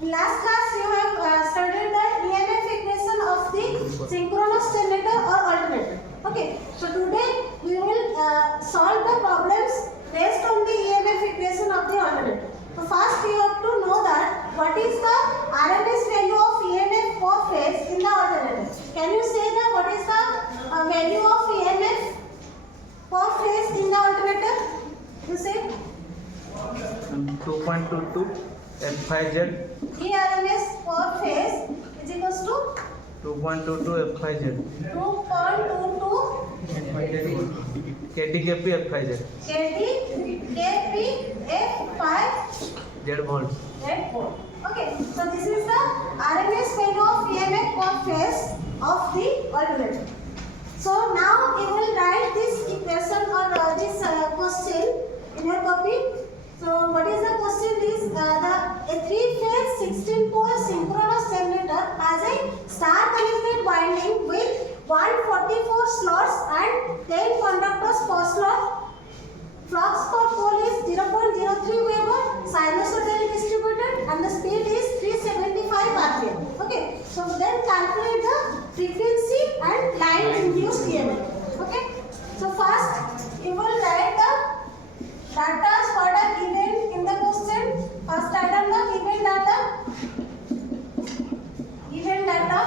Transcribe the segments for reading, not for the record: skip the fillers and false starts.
In last class you have studied the EMF equation of the synchronous generator or alternator. Okay, so today we will solve the problems based on the EMF equation of the alternator. So first you have to know that what is the RMS value of EMF per phase in the alternator. Can you say that what is the value of EMF per phase in the alternator? You say 2.22 F5Z. ERMS per phase is equals to 2.22 F5Z. 2.22 KTKP F5Z. kTkpF5 Z volts. volt. Okay, so this is the RMS value of EMF per phase of the alternator. So now you will write this equation or this question in your copy. So what is the question is a 3-phase 16-pole synchronous generator has a star connected winding with 144 slots and 10 conductors per slot. Flux per pole is 0.03 Weber, sinusoidally distributed, and the speed is 375 rpm. Okay, so then calculate the frequency and line induced EMF. Okay, so first you will write the data what are given in the question. First item the given data. Given data.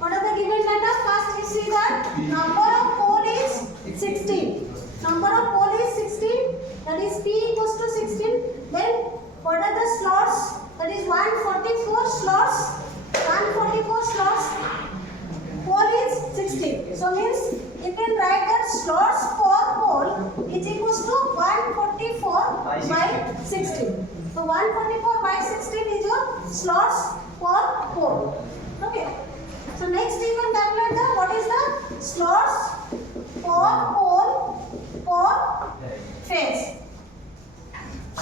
What are the given data? First we see that number of pole is 16. Number of pole is 16. That is P equals to 16. Then what are the slots? That is 144 slots. 144 slots. Pole is 16. So means you can write that slots per pole is equals to 144 by 16. So 144 by 16 is your slots per pole. Okay. So next you can calculate the what is the slots per pole per phase.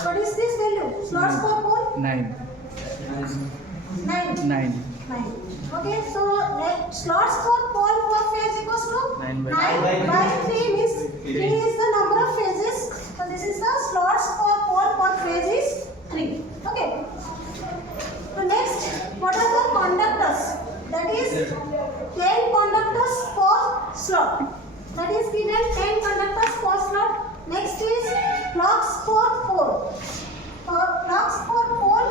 What is this value? Slots per pole? 9. 9. 9. Okay, so slots per pole per phase equals to 9 by 3 means 3 is the number of phases. So this is the slots per pole per phase is 3. Okay. So next, what are the conductors? That is 10 conductors per slot. That is given 10 conductors per slot. Next is flux per pole. Flux per pole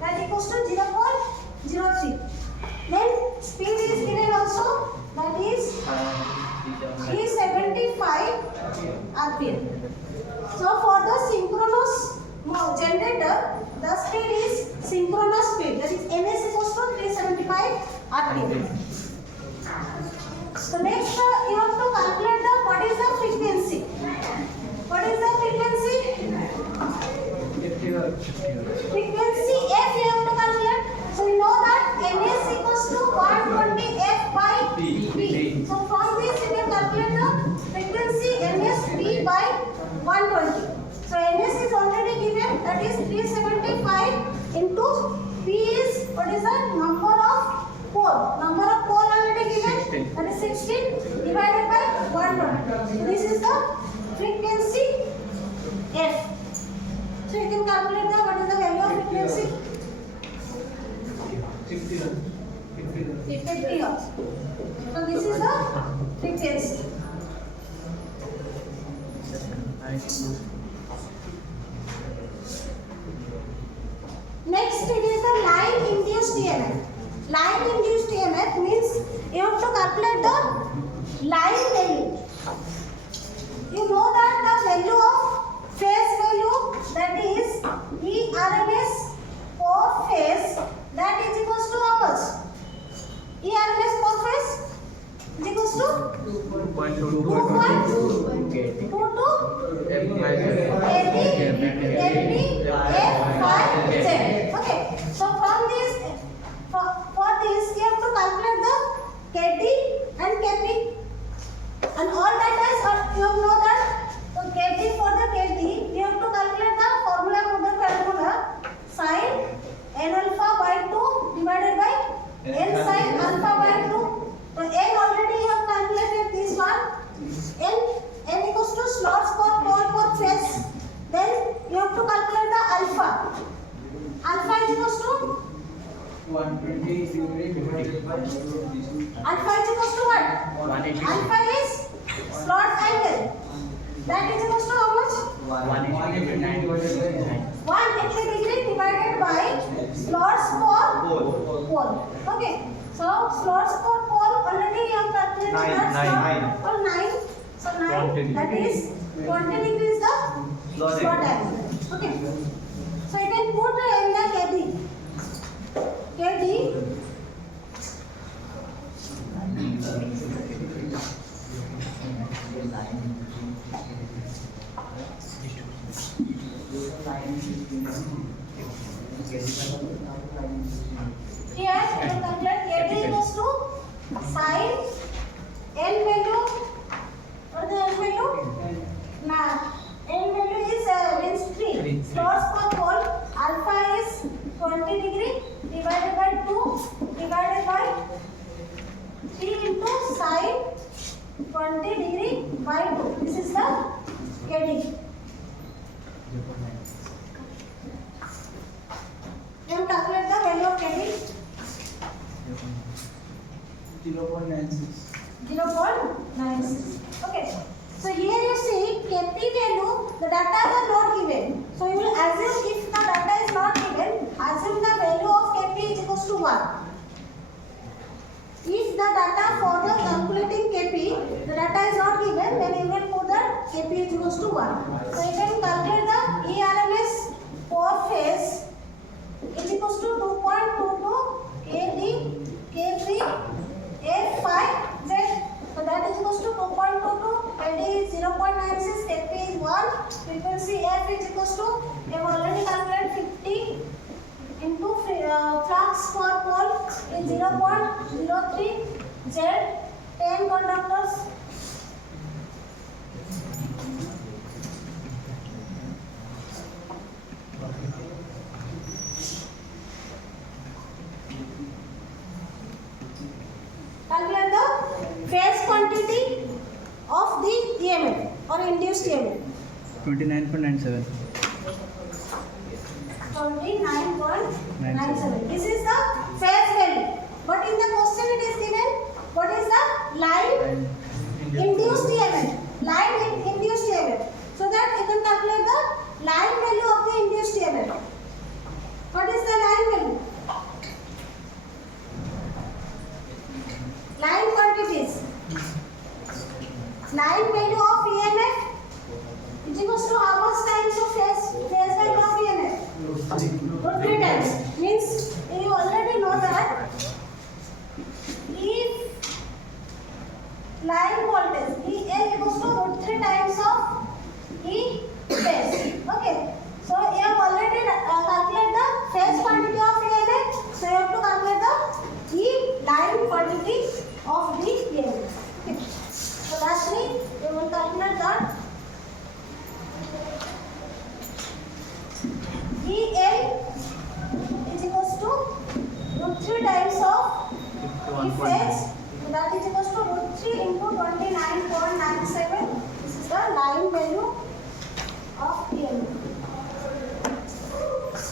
that equals to 0.03. Then speed is given also, that is 375 rpm. So for the synchronous generator, the speed is synchronous speed, that is ns equals to 375 rpm. So next you have to calculate the what is the frequency. What is the frequency? Frequency F you have to calculate. So you know that ns equals to 120 F by P. So from this you can calculate the frequency ns P by 120. So ns is already given, that is 375 into P is what is the number of pole. Number of pole already given, that is 16 divided by 120. So this is the frequency F. So you can calculate the what is the value of frequency? 50 Hz. So this is the frequency. Next it is the line induced EMF. Line induced EMF means you have to calculate the line value. You know that the value of phase value, that is ERMS per phase, that is equals to how much? ERMS per phase is equals to 2.22 kTkpF5Z. Okay, so from this, for this you have to calculate the kT and kp. 120 divided by Alpha is equals to what? 180. Alpha is slot angle. That is equals to how much? 180 divided by 180 degree divided by slots for pole. Okay. So slots for pole already we have calculated Nine, that nine, slot nine. for 9. So 9 20 that is 20 degree is the slot angle. Okay. So you can put in the KD. KD here you calculate KD equals to sin N value. What is the N value? Nah, N value is means 3. Slots for pole alpha is 20 degree divided by 2 divided by 3 into sin 20 degree by 2. This is the KD. Then calculate the value of KD. 0.96. 0.96. Okay. So here you see KP value, the data are not given. So you will assume if the data is not given, assume the value of KP is equals to 1. If the data for the calculating KP, the data is not given, then you will put that KP is equals to 1. So you can calculate the ERMS for phase is equals to 2.22 KD K3 F5 Z. So that is equals to 2.22, LD is 0.96, KP is 1, frequency F is equals to, we have already calculated 50 into flux for pole is 0.03 Z, 10 conductors. Calculate the phase quantity of the EMF or induced EMF. 29.97. 29.97. This is the phase value. But in the question it is given what is the line induced EMF. Line induced EMF. So that you can calculate the line value of the induced EMF. What is the line value? Line quantities. Line value of EMF is equals to how much times of phase value of EMF? Root 3 times. Means you already know that if line voltage EL equals to root 3 times of E phase. Okay. So you have already calculated the phase quantity of EMF. So you have to calculate the E line quantity of the EMF. Okay. So lastly, we will calculate that EL is equals to root 3 times of E phase. So that is equals to root 3 into 29.97. This is the line value of EMF.